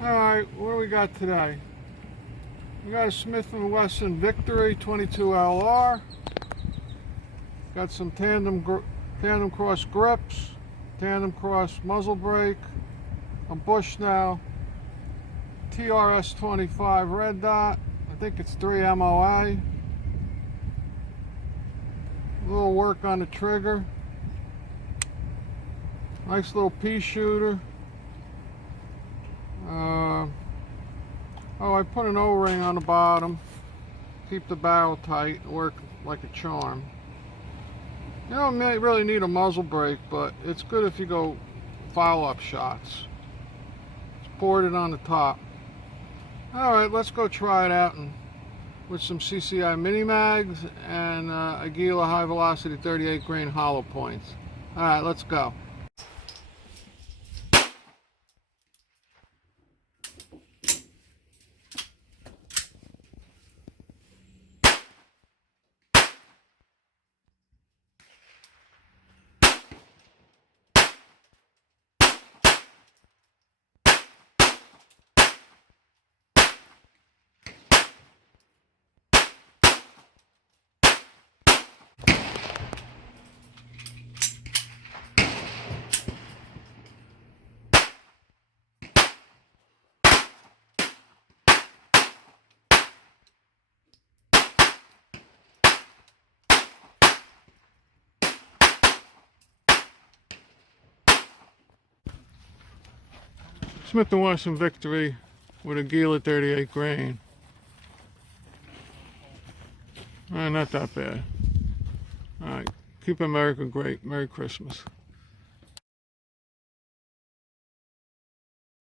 Alright, what do we got today? We got a Smith & Wesson Victory 22LR. Got some tandem cross grips, tandem cross muzzle brake, a Bushnell TRS 25 red dot. I think it's 3 MOA. A little work on the trigger. Nice little pea shooter. Oh, I put an O-ring on the bottom. Keep the barrel tight. Work like a charm. You don't really need a muzzle brake, but it's good if you go follow-up shots. It's ported on the top. Alright, let's go try it out with some CCI mini mags and Aguila high velocity 38 grain hollow points. Alright, let's go. Smith & Wesson Victory with Aguila 38 grain. Not that bad. Alright, keep America great. Merry Christmas.